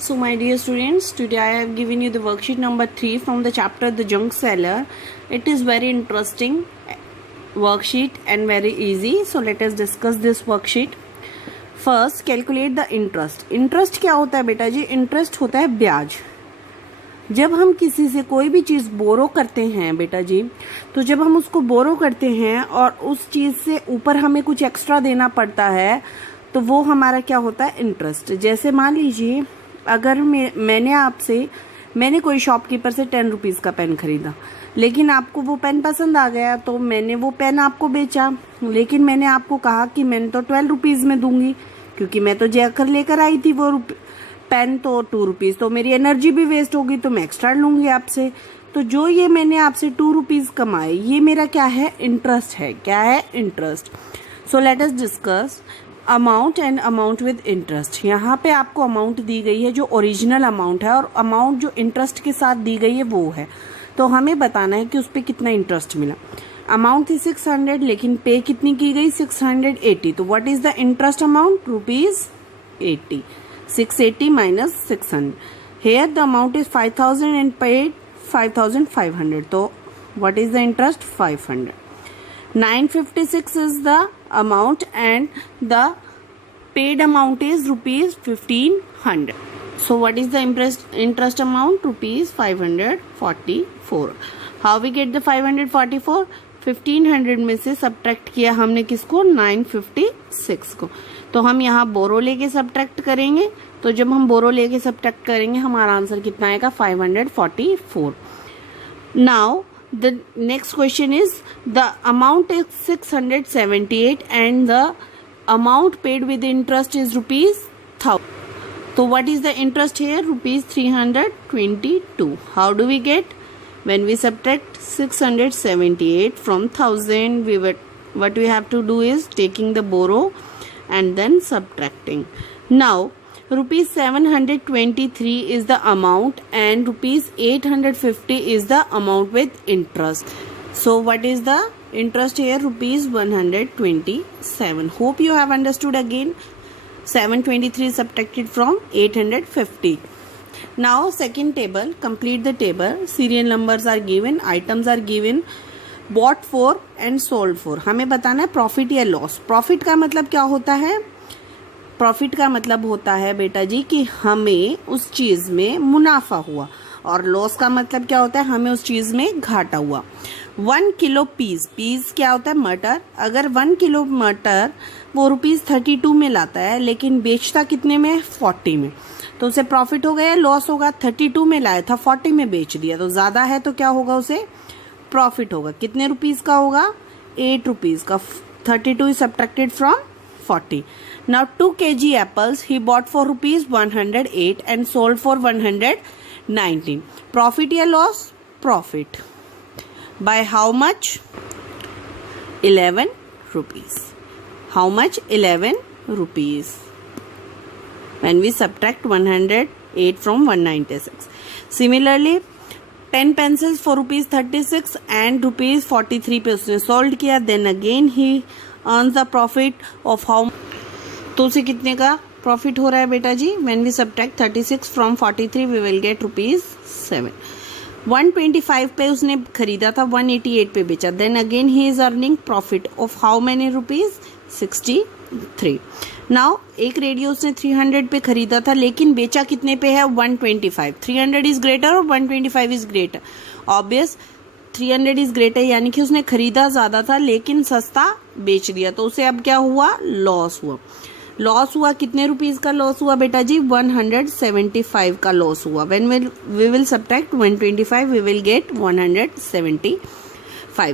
So my dear students, today I have given you the worksheet number 3 from the chapter The Junk Seller. It is very interesting worksheet and very easy. So let us discuss this worksheet. First, calculate the interest. Interest क्या होता है बेटा जी? Interest होता है ब्याज. जब हम किसी से कोई भी चीज़ बोरो करते हैं बेटा जी, तो जब हम उसको बोरो करते हैं और उस चीज़ से ऊपर हमें कुछ एक्स्ट्रा देना पड़ता है, तो वो हमारा क्या होता है? इंटरेस्ट. जैसे मान लीजिए अगर मैंने कोई शॉपकीपर से 10 रुपीज़ का पेन खरीदा, लेकिन आपको वो पेन पसंद आ गया तो मैंने वो पेन आपको बेचा, लेकिन मैंने आपको कहा कि मैंने तो 12 रुपीज़ में दूंगी, क्योंकि मैं तो जाकर लेकर आई थी वो पेन, तो 2 रुपीज़ तो मेरी एनर्जी भी वेस्ट होगी, तो मैं एक्स्ट्रा लूँगी आपसे. तो जो ये मैंने आपसे 2 रुपीज़ कमाए, ये मेरा क्या है? इंटरेस्ट है. क्या है? Interest. So let us discuss amount and amount with interest. यहाँ पे आपको अमाउंट दी गई है जो ओरिजिनल अमाउंट है, और अमाउंट जो इंटरेस्ट के साथ दी गई है वो है. तो हमें बताना है कि उस पर कितना इंटरेस्ट मिला. अमाउंट थी 600, लेकिन पे कितनी की गई? 680. तो what is the interest amount? ₹80. 680 minus 600. Here the amount is 5,000 and paid 5,500. So what is the interest? 500. 956 is the amount and the paid amount is ₹1,500. So what is the interest amount? ₹544. How we get the 544? 1500 में से subtract किया हमने किसको? 956 को. तो हम यहाँ बोरो लेके सब्ट्रैक्ट करेंगे, तो जब हम बोरो लेके सब्ट्रैक्ट करेंगे हमारा आंसर कितना आएगा? 544. Now the next question is the amount is 678 and the amount paid with interest is ₹1000. तो what is the interest here? ₹322. How do we get? When we subtract 678 from 1000, what we have to do is taking the borrow and then subtracting. Now, ₹723 is the amount and ₹850 is the amount with interest. So, what is the interest here? ₹127. Hope you have understood again. 723 subtracted from 850. Now second table, complete the table. Serial numbers are given, items are given, bought for and sold for. हमें बताना है profit या loss. Profit का मतलब क्या होता है? Profit का मतलब होता है बेटा जी कि हमें उस चीज में मुनाफा हुआ, और लॉस का मतलब क्या होता है? हमें उस चीज में घाटा हुआ. 1 किलो पीस क्या होता है? मटर. अगर 1 किलो मटर वो ₹32 में लाता है, लेकिन बेचता कितने में? 40 में. तो उसे प्रॉफिट हो गया, लॉस होगा? 32 में लाया था, 40 में बेच दिया, तो ज्यादा है तो क्या होगा? उसे प्रॉफिट होगा. कितने रुपीस का होगा? 8 रुपीज का. 32 is subtracted from 40. Now 2 kg apples he bought for ₹108 and sold for 119. Profit या loss? Profit. By how much? 11 rupees. How much? 11 rupees. When we subtract 108 from 196. Similarly, 10 pencils for ₹36 and ₹43 पे उसने sold किया. Then again he earns the profit of how? तो उसे कितने का profit हो रहा है बेटा जी? When we subtract 36 from 43 we will get ₹7. 125 पे उसने खरीदा था, 188 पे बेचा. Then again he is earning profit of how many rupees? 63. Now एक रेडियो उसने 300 पे खरीदा था, लेकिन बेचा कितने पे है? 125. 300 इज ग्रेटर और 125 is greater. Obvious 300 is greater, यानी कि उसने खरीदा ज्यादा था लेकिन सस्ता बेच दिया, तो उसे अब क्या हुआ? लॉस हुआ. लॉस हुआ. कितने रुपीज का लॉस हुआ बेटा जी? 175 का लॉस हुआ. When we will subtract 125 we will get 175.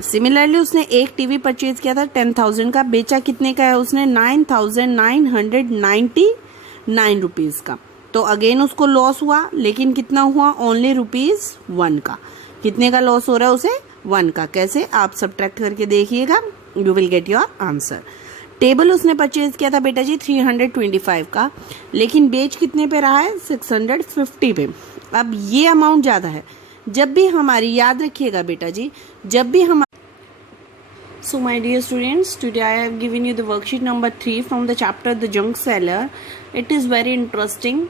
Similarly उसने एक टीवी परचेज किया था 10,000 का, बेचा कितने का है? उसने 9,999 रुपीज का. तो अगेन उसको लॉस हुआ, लेकिन कितना हुआ? ओनली ₹1 का. कितने का लॉस हो रहा है उसे? 1 का. कैसे? आप सब्ट्रैक्ट करके देखिएगा, you will get your answer. Table उसने परचेज किया था बेटा जी 325 का, लेकिन बेच कितने पे रहा है? 650 पे. अब ये अमाउंट ज्यादा है. जब भी हमारी, याद रखिएगा बेटा जी, जब भी हम So my dear students, today I have given you the worksheet number 3 from the chapter The Junk Seller. It is very interesting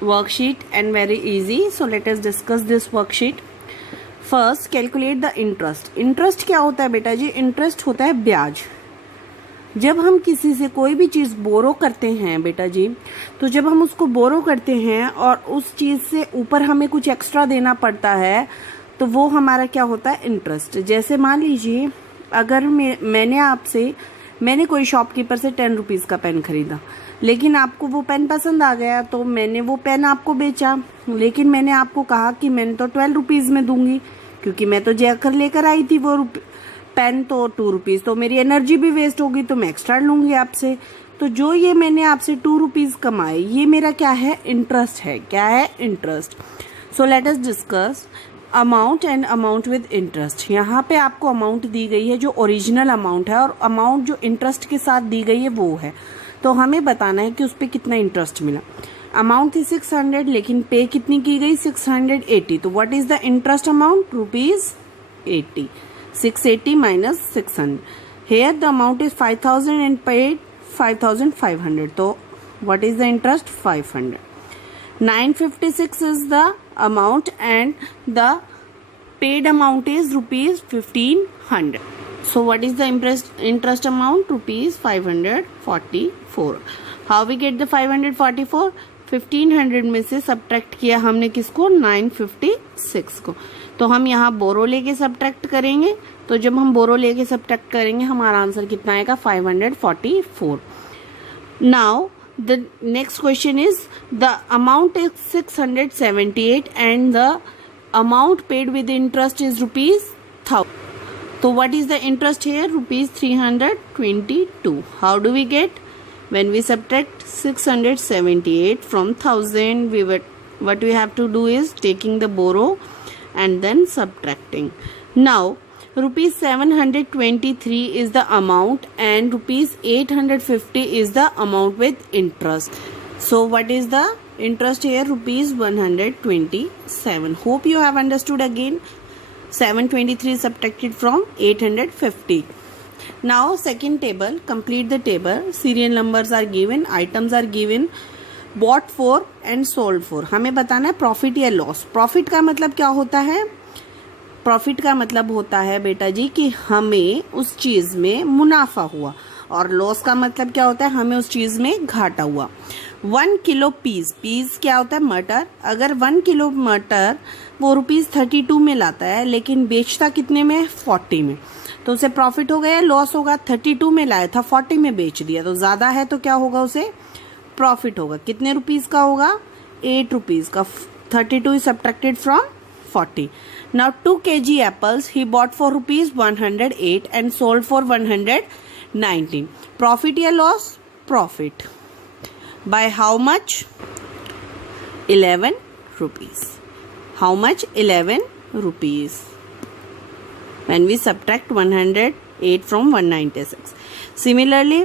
worksheet and very easy. So let us discuss this worksheet. First, calculate the interest. Interest क्या होता है बेटा जी? Interest होता है ब्याज. जब हम किसी से कोई भी चीज़ बोरो करते हैं बेटा जी, तो जब हम उसको बोरो करते हैं और उस चीज़ से ऊपर हमें कुछ एक्स्ट्रा देना पड़ता है, तो वो हमारा क्या होता है? इंटरेस्ट. जैसे मान लीजिए अगर मैंने कोई शॉपकीपर से 10 रुपीज़ का पेन खरीदा, लेकिन आपको वो पेन पसंद आ गया, तो मैंने वो पेन आपको बेचा, लेकिन मैंने आपको कहा कि मैंने तो 12 रुपीज़ में दूंगी, क्योंकि मैं तो जाकर लेकर आई थी वो पेन, तो 2 रुपीज़ तो मेरी एनर्जी भी वेस्ट होगी, तो मैं एक्स्ट्रा लूंगी आपसे. तो जो ये मैंने आपसे 2 रुपीज़ कमाए, ये मेरा क्या है? इंटरेस्ट है. क्या है? Interest. So let us discuss amount and amount with interest. यहाँ पे आपको अमाउंट दी गई है जो ओरिजिनल अमाउंट है, और अमाउंट जो इंटरेस्ट के साथ दी गई है वो है. तो हमें बताना है कि उस पर कितना इंटरेस्ट मिला. अमाउंट थी 600, लेकिन पे कितनी की गई? 680. तो what is the interest amount? ₹80. 680 minus 600. Here the amount is 5,000 and paid 5,500. So what is the interest? 500. 956 is the amount and the paid amount is ₹1,500. So what is the interest amount? ₹544. How we get the 544? 1500 में से subtract किया हमने किसको? 956 को. तो हम यहाँ बोरो लेके सब्ट्रैक्ट करेंगे. तो जब हम बोरो लेके सब्ट्रैक्ट करेंगे हमारा आंसर कितना आएगा? 544. Now the next question is the amount is 678 and the amount paid with interest is ₹1000. So what is the interest here? ₹322. How do we get? When we subtract 678 from 1000, what we have to do is taking the borrow and then subtracting. Now ₹723 is the amount and ₹850 is the amount with interest. So what is the interest here? ₹127. Hope you have understood again. 723 subtracted from 850. Now second table, complete the table. Serial numbers are given, items are given, bought for and sold for. हमें बताना है profit या loss. Profit का मतलब क्या होता है? Profit का मतलब होता है बेटा जी कि हमें उस चीज में मुनाफा हुआ, और लॉस का मतलब क्या होता है? हमें उस चीज में घाटा हुआ. 1 किलो पीस क्या होता है? मटर. अगर 1 किलो मटर वो ₹32 में लाता है, लेकिन बेचता कितने में? 40 में. तो उसे प्रॉफिट होगा या लॉस होगा? 32 में लाया था, 40 में बेच दिया, तो ज्यादा है, तो क्या होगा? उसे प्रॉफिट होगा. कितने रुपीज का होगा? 8 रुपीज का. 32 is subtracted from 40. Now 2 kg apples he bought for ₹108 and sold for 119. Profit या loss? Profit. By how much? 11 rupees. How much? 11 rupees. When we subtract 108 from 196. Similarly,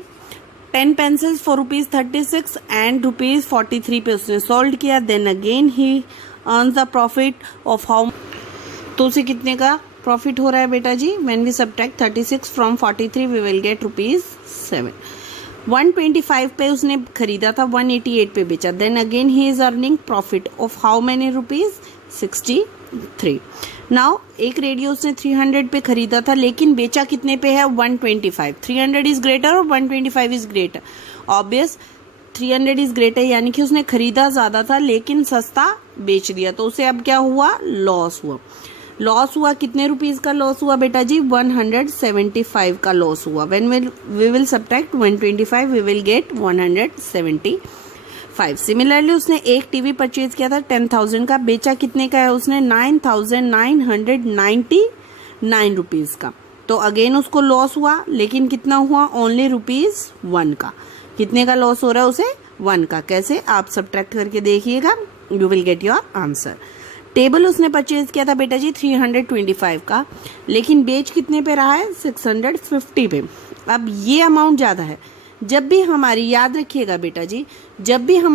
10 pencils for ₹36 and ₹43 पे उसने sold किया. Then again he earns the profit of how? तो उसे कितने का profit हो रहा है बेटा जी? When we subtract 36 from 43 we will get ₹7. 125 पे उसने खरीदा था, 188 पे बेचा. Then again he is earning profit of how many rupees? 63. Now एक रेडियो उसने 300 पे खरीदा था, लेकिन बेचा कितने पे है? 125. 300 इज ग्रेटर और 125 is greater. Obvious 300 is greater, यानी कि उसने खरीदा ज्यादा था लेकिन सस्ता बेच दिया, तो उसे अब क्या हुआ? लॉस हुआ. लॉस हुआ. कितने रुपीज का लॉस हुआ बेटा जी? 175 का लॉस हुआ. When we will subtract 125 we will get 175. Similarly उसने एक टीवी परचेज किया था 10,000 का, बेचा कितने का है? उसने 9,999 रुपीज का. तो अगेन उसको लॉस हुआ, लेकिन कितना हुआ? ओनली ₹1 का. कितने का लॉस हो रहा है उसे? 1 का. कैसे? आप सब्ट्रैक्ट करके देखिएगा, you will get your answer. Table उसने परचेज किया था बेटा जी 325 का, लेकिन बेच कितने पे रहा है? 650 पे. अब ये अमाउंट ज्यादा है. जब भी हमारी, याद रखिएगा बेटा जी, जब भी हम